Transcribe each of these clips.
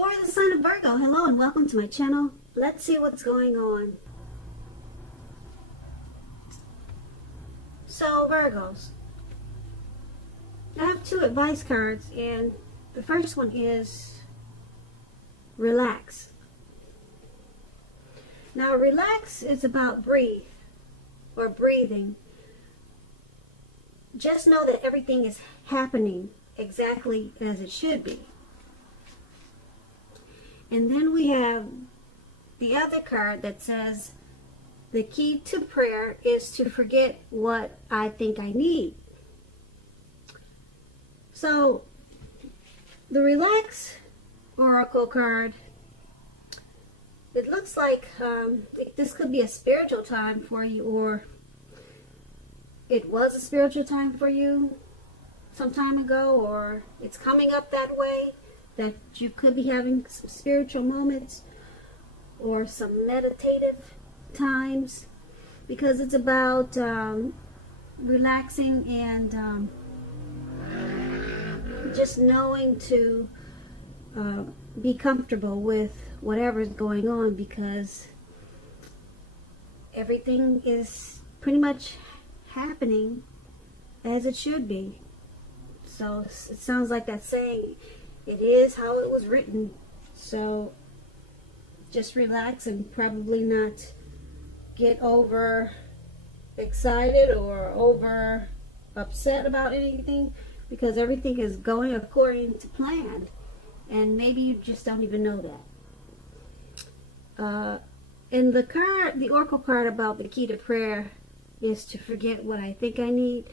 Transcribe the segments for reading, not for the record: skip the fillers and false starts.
For the sign of Virgo, hello and welcome to my channel. Let's see what's going on. So Virgos, I have two advice cards, and the first one is relax. Now relax is about breathe or breathing. Just know that everything is happening exactly as it should be. And then we have the other card that says, the key to prayer is to forget what I think I need. So, the Relax Oracle card, it looks like this could be a spiritual time for you, or it was a spiritual time for you some time ago, or it's coming up that way, that you could be having some spiritual moments or some meditative times, because it's about relaxing and just knowing to be comfortable with whatever is going on, because everything is pretty much happening as it should be. So it sounds like that saying, it is how it was written. So just relax and probably not get over excited or over upset about anything, because everything is going according to plan, and maybe you just don't even know that. And the oracle card about the key to prayer is to forget what I think I need.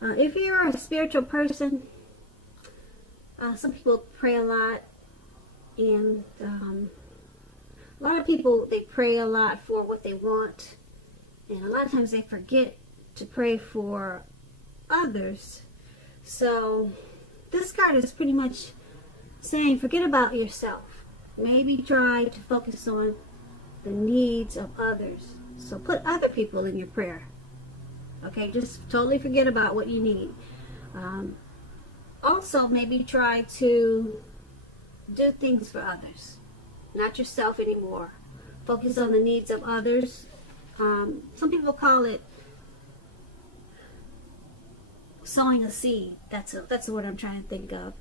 If you're a spiritual person, some people pray a lot, and a lot of people, they pray a lot for what they want, and a lot of times they forget to pray for others. So this card is pretty much saying, forget about yourself. Maybe try to focus on the needs of others. So put other people in your prayer. Okay, just totally forget about what you need. Also, maybe try to do things for others, not yourself anymore. Focus on the needs of others. Some people call it sowing a seed. That's the word I'm trying to think of.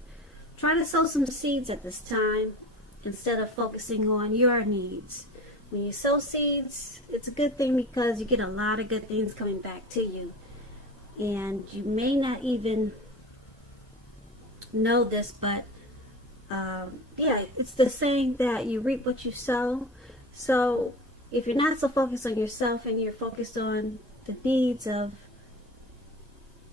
Try to sow some seeds at this time instead of focusing on your needs. When you sow seeds, it's a good thing, because you get a lot of good things coming back to you. And you may not even know this, but yeah, it's the saying that you reap what you sow. So if you're not so focused on yourself and you're focused on the needs of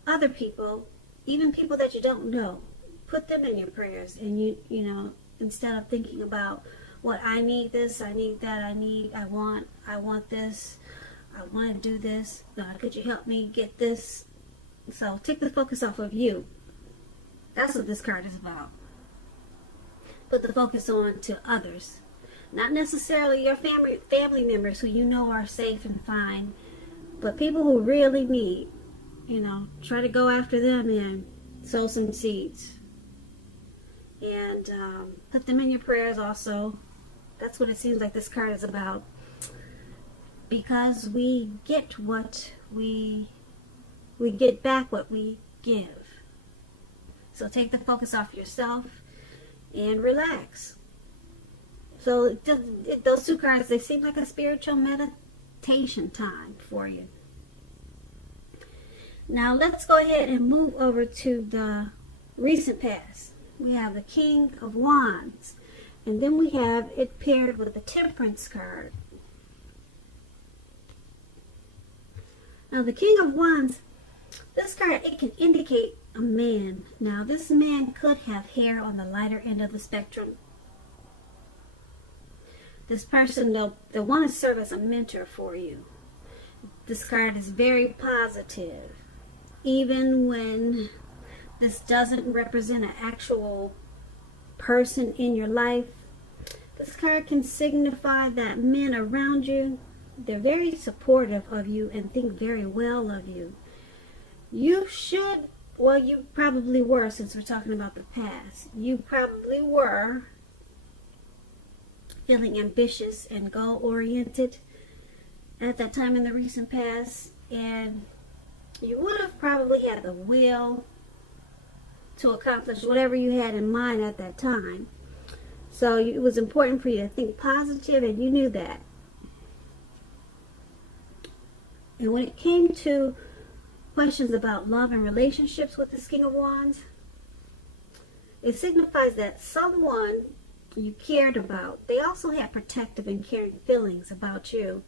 other people, even people that you don't know, put them in your prayers. And you know, instead of thinking about what I need this, I need that, I want this, I want to do this, God, could you help me get this? So take the focus off of you. That's what this card is about. Put the focus on to others. Not necessarily your family members who you know are safe and fine, but people who really need. You know, try to go after them and sow some seeds. And put them in your prayers also. That's what it seems like this card is about. Because we get what we get back what we give. So take the focus off yourself and relax. So those two cards, they seem like a spiritual meditation time for you. Now let's go ahead and move over to the recent past. We have the King of Wands, and then we have it paired with the Temperance card. Now the King of Wands, this card, it can indicate a man. Now this man could have hair on the lighter end of the spectrum. This person, they'll want to serve as a mentor for you. This card is very positive. Even when this doesn't represent an actual person in your life, this card can signify that men around you, they're very supportive of you and think very well of you. You should well, you probably were, since we're talking about the past. You probably were feeling ambitious and goal-oriented at that time in the recent past, and you would have probably had the will to accomplish whatever you had in mind at that time. So it was important for you to think positive, and you knew that. And when it came to questions about love and relationships with this King of Wands, it signifies that someone you cared about, they also had protective and caring feelings about you,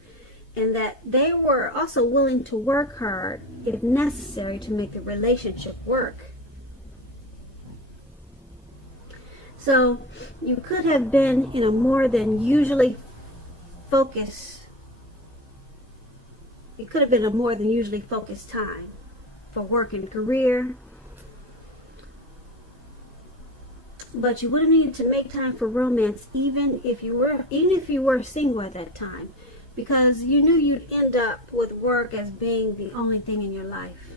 and that they were also willing to work hard if necessary to make the relationship work. So you could have been in a more than usually focused time for work and career. But you would have needed to make time for romance even if you were single at that time, because you knew you'd end up with work as being the only thing in your life.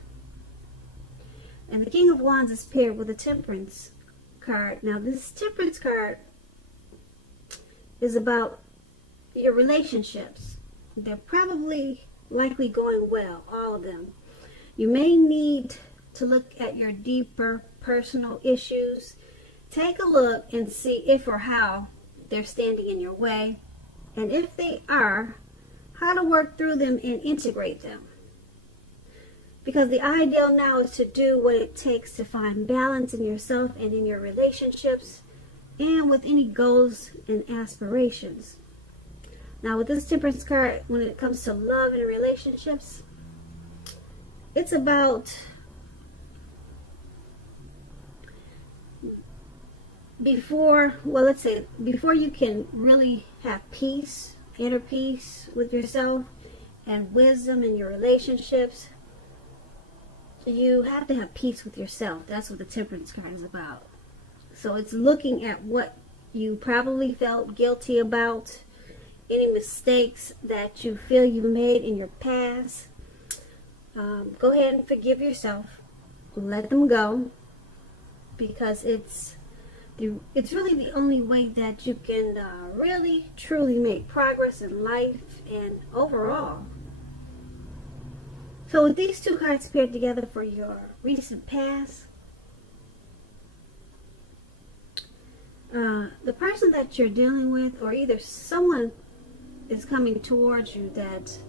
And the King of Wands is paired with a Temperance card. Now this Temperance card is about your relationships. They're probably likely going well, all of them. You may need to look at your deeper personal issues. Take a look and see if or how they're standing in your way, and if they are, how to work through them and integrate them. Because the ideal now is to do what it takes to find balance in yourself and in your relationships and with any goals and aspirations. Now with this Temperance card, when it comes to love and relationships, it's about before you can really have peace, inner peace with yourself and wisdom in your relationships, you have to have peace with yourself. That's what the Temperance card is about. So it's looking at what you probably felt guilty about, any mistakes that you feel you made in your past. Go ahead and forgive yourself. Let them go, because it's really the only way that you can really, truly make progress in life and overall. So with these two cards paired together for your recent past, the person that you're dealing with, or either someone is coming towards you that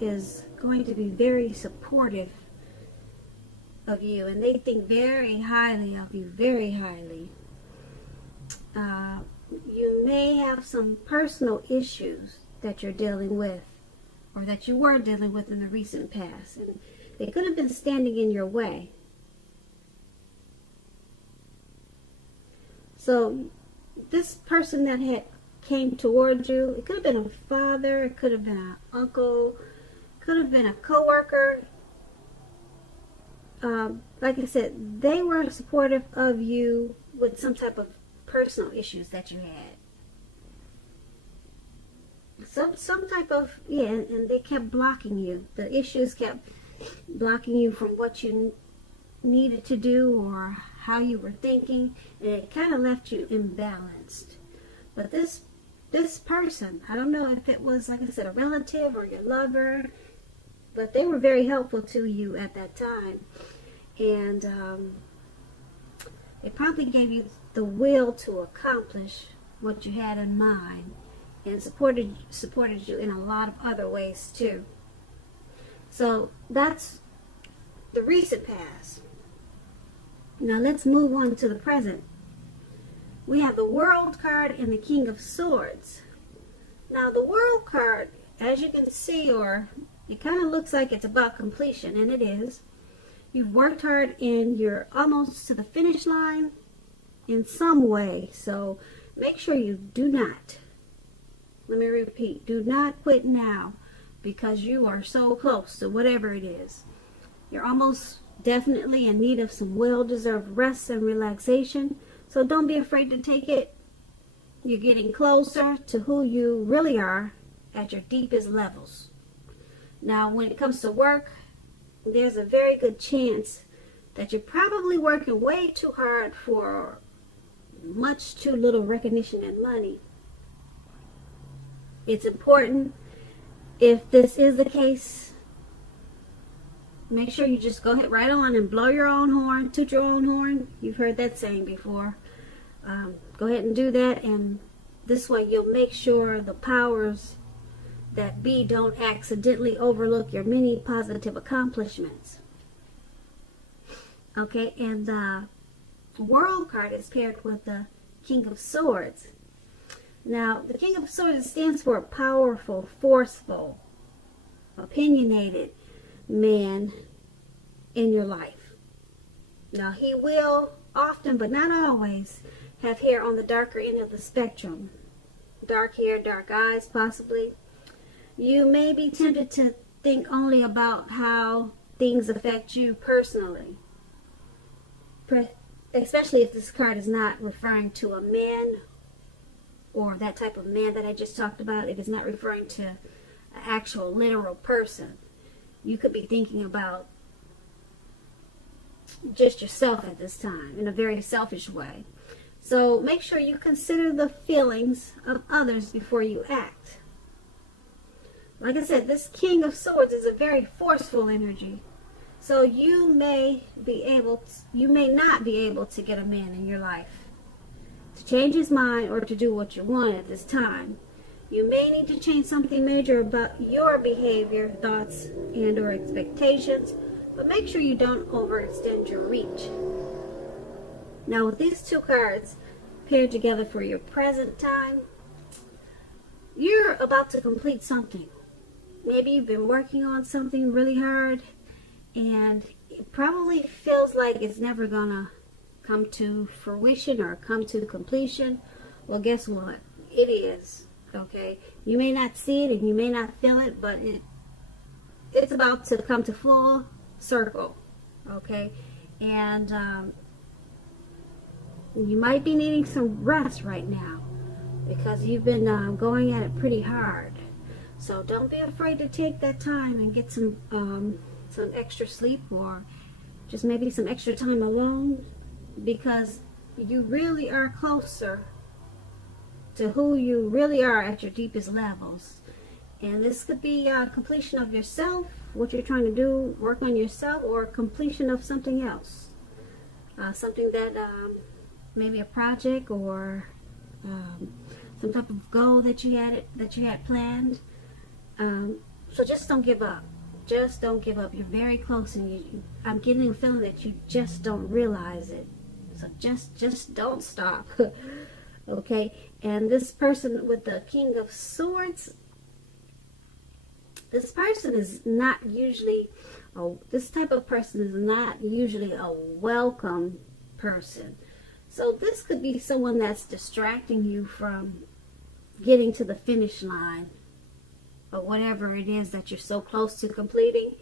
is going to be very supportive of you, and they think very highly of you, very highly. You may have some personal issues that you're dealing with, or that you were dealing with in the recent past, and they could have been standing in your way. So this person that had came towards you, it could have been a father, it could have been an uncle, could have been a co-worker. Like I said, they were supportive of you with some type of personal issues that you had. Some type of, and they kept blocking you. The issues kept blocking you from what you needed to do or how you were thinking, and it kind of left you imbalanced. But this person, I don't know if it was, like I said, a relative or your lover, but they were very helpful to you at that time. And it probably gave you the will to accomplish what you had in mind, and supported you in a lot of other ways too. So that's the recent past. Now let's move on to the present. We have the World card and the King of Swords. Now the World card, as you can see, or it kind of looks like it's about completion, and it is. You've worked hard and you're almost to the finish line in some way. So make sure you do not, let me repeat, do not quit now, because you are so close to whatever it is. You're almost definitely in need of some well-deserved rest and relaxation. So don't be afraid to take it. You're getting closer to who you really are at your deepest levels. Now, when it comes to work, there's a very good chance that you're probably working way too hard for much too little recognition and money. It's important, if this is the case, make sure you just go ahead right on and blow your own horn, toot your own horn. You've heard that saying before. Go ahead and do that, and this way you'll make sure the powers that be don't accidentally overlook your many positive accomplishments. Okay, and the World card is paired with the King of Swords. Now, the King of Swords stands for a powerful, forceful, opinionated man in your life. Now, he will often, but not always, have hair on the darker end of the spectrum. Dark hair, dark eyes, possibly. You may be tempted to think only about how things affect you personally, especially if this card is not referring to a man or that type of man that I just talked about. If it's not referring to an actual literal person, you could be thinking about just yourself at this time in a very selfish way. So make sure you consider the feelings of others before you act. Like I said, this King of Swords is a very forceful energy. So you may not be able to get a man in your life to change his mind or to do what you want at this time. You may need to change something major about your behavior, thoughts, and or expectations, but make sure you don't overextend your reach. Now, with these two cards paired together for your present time, you're about to complete something. Maybe you've been working on something really hard, and it probably feels like it's never gonna come to fruition or come to completion. Well, guess what? It is. Okay, you may not see it and you may not feel it, but it's about to come to full circle. Okay, and you might be needing some rest right now because you've been going at it pretty hard. So don't be afraid to take that time and get some extra sleep, or just maybe some extra time alone, because you really are closer to who you really are at your deepest levels. And this could be completion of yourself, what you're trying to do, work on yourself, or completion of something else. Something that maybe a project or some type of goal that you had planned. So just don't give up. Just don't give up. You're very close, and I'm getting a feeling that you just don't realize it. So just don't stop. Okay, and this person with the King of Swords, this person is not usually, this type of person is not usually a welcome person. So this could be someone that's distracting you from getting to the finish line, or whatever it is that you're so close to completing.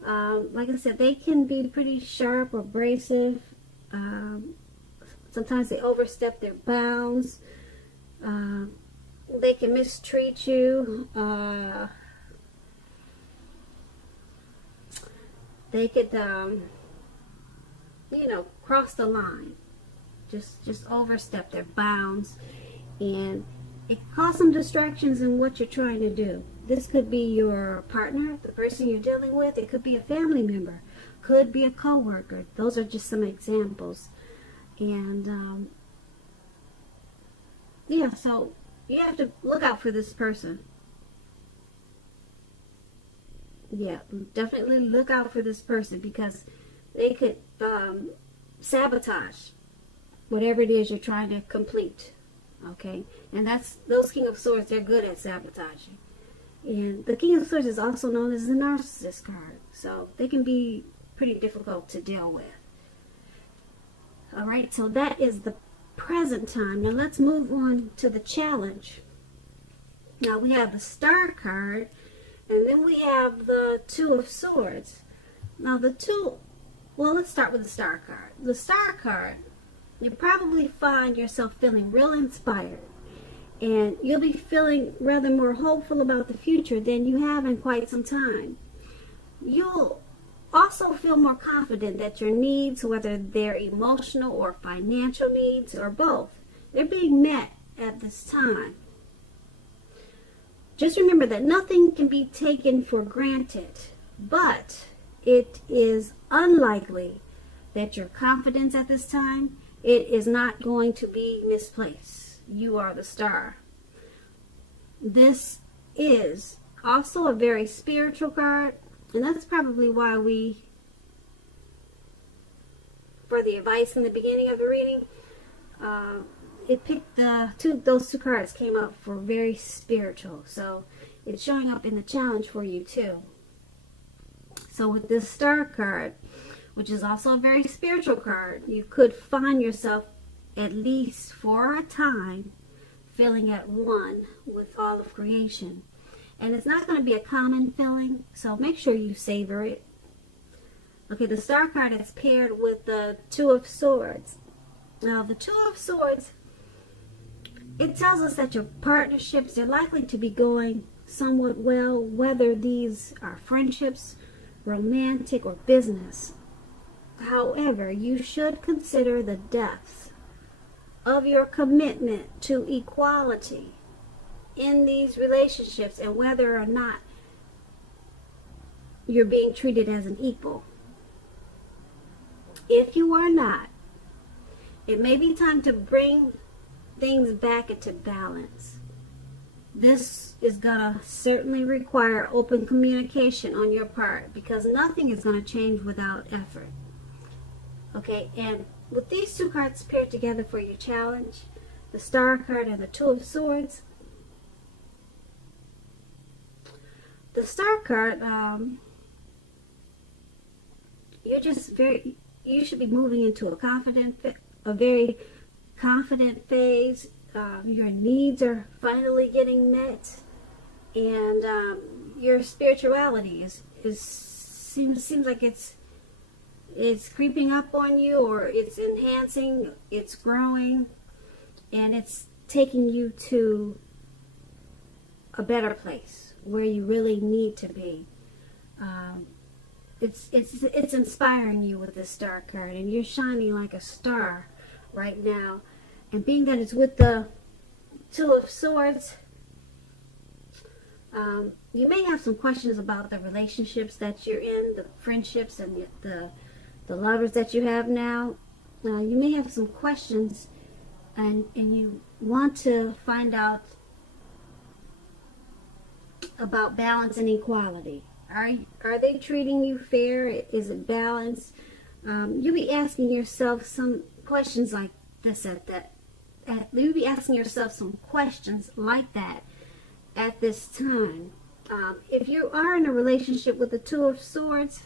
Like I said, they can be pretty sharp or abrasive. Sometimes they overstep their bounds. They can mistreat you. They could, cross the line. Just overstep their bounds. And it can cause some distractions in what you're trying to do. This could be your partner, the person you're dealing with. It could be a family member. Could be a coworker. Those are just some examples. And so you have to look out for this person. Yeah, definitely look out for this person, because they could sabotage whatever it is you're trying to complete. Okay, and those King of Swords, they're good at sabotaging. And the King of Swords is also known as the Narcissist card, so they can be pretty difficult to deal with. Alright, so that is the present time. Now let's move on to the challenge. Now we have the Star card, and then we have the Two of Swords. Now let's start with the Star card. The Star card, you probably find yourself feeling real inspired, and you'll be feeling rather more hopeful about the future than you have in quite some time. You'll also feel more confident that your needs, whether they're emotional or financial needs or both, they're being met at this time. Just remember that nothing can be taken for granted, but it is unlikely that your confidence at this time, it is not going to be misplaced. You are the star. This is also a very spiritual card, and that's probably why for the advice in the beginning of the reading, it picked those two cards came up for very spiritual. So it's showing up in the challenge for you too. So with this star card, which is also a very spiritual card, you could find yourself, at least for a time, feeling at one with all of creation. And it's not going to be a common feeling, so make sure you savor it. Okay, the star card is paired with the Two of Swords. Now, the Two of Swords, it tells us that your partnerships are likely to be going somewhat well, whether these are friendships, romantic, or business. However, you should consider the depth of your commitment to equality in these relationships and whether or not you're being treated as an equal. If you are not, it may be time to bring things back into balance. This is going to certainly require open communication on your part, because nothing is going to change without effort. Okay, and with these two cards paired together for your challenge, the Star card and the Two of Swords, the Star card, you should be moving into a very confident phase. Your needs are finally getting met, and your spirituality seems like it's creeping up on you, or it's enhancing, it's growing, and it's taking you to a better place where you really need to be. It's inspiring you with this Star card, and you're shining like a star right now. And being that it's with the Two of Swords, you may have some questions about the relationships that you're in, the friendships and the lovers that you have now. You may have some questions, and you want to find out about balance and equality. Are they treating you fair? Is it balanced? You'll be asking yourself some questions like this you'll be asking yourself some questions like that at this time. If you are in a relationship with the Two of Swords,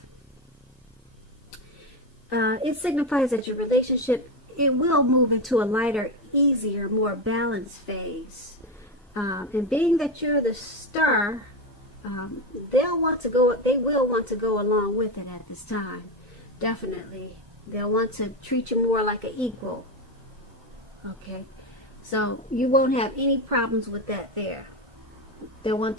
it signifies that your relationship, it will move into a lighter, easier, more balanced phase. And being that you're the Star, they will want to go along with it at this time. Definitely. They'll want to treat you more like an equal. Okay. So you won't have any problems with that there. They will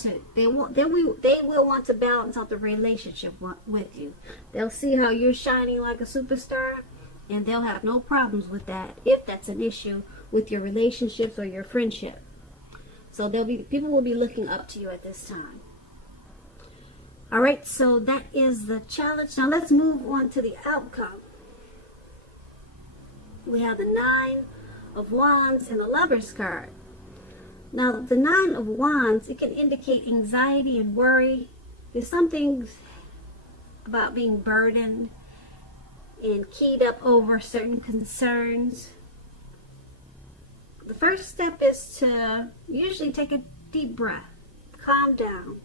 want to balance out the relationship with you. They'll see how you're shining like a superstar, and they'll have no problems with that if that's an issue with your relationships or your friendship. So people will be looking up to you at this time. All right, so that is the challenge. Now let's move on to the outcome. We have the Nine of Wands and the Lovers card. Now, the Nine of Wands, it can indicate anxiety and worry. There's something about being burdened and keyed up over certain concerns. The first step is to usually take a deep breath. Calm down.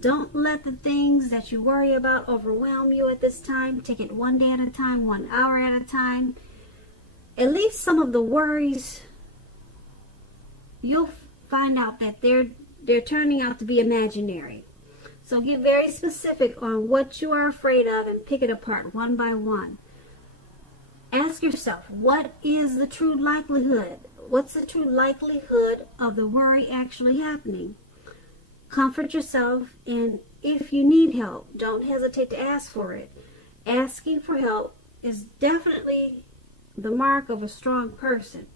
Don't let the things that you worry about overwhelm you at this time. Take it one day at a time, 1 hour at a time. At least some of the worries, you'll find out that they're turning out to be imaginary. So get very specific on what you are afraid of and pick it apart one by one. Ask yourself, what is the true likelihood? What's the true likelihood of the worry actually happening? Comfort yourself, and if you need help, don't hesitate to ask for it. asking for help is definitely the mark of a strong person.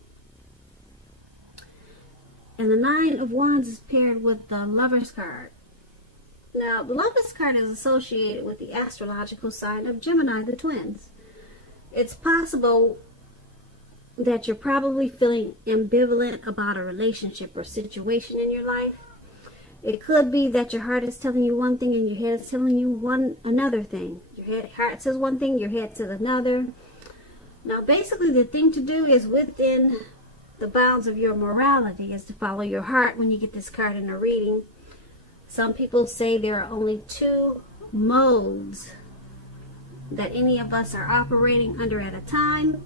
And the Nine of Wands is paired with the Lover's card. Now, the Lover's card is associated with the astrological sign of Gemini, the twins. It's possible that you're probably feeling ambivalent about a relationship or situation in your life. It could be that your heart is telling you one thing and your head is telling you another thing. Your heart says one thing, your head says another. Now, basically, the thing to do is within the bounds of your morality is to follow your heart when you get this card in a reading. Some people say there are only two modes that any of us are operating under at a time,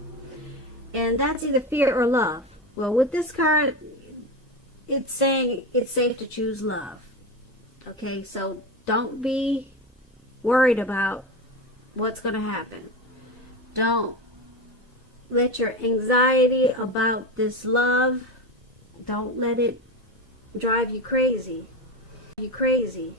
and that's either fear or love. Well, with this card, it's saying it's safe to choose love. Okay, so don't be worried about what's going to happen. Don't let your anxiety about this love, don't let it drive you crazy. You crazy.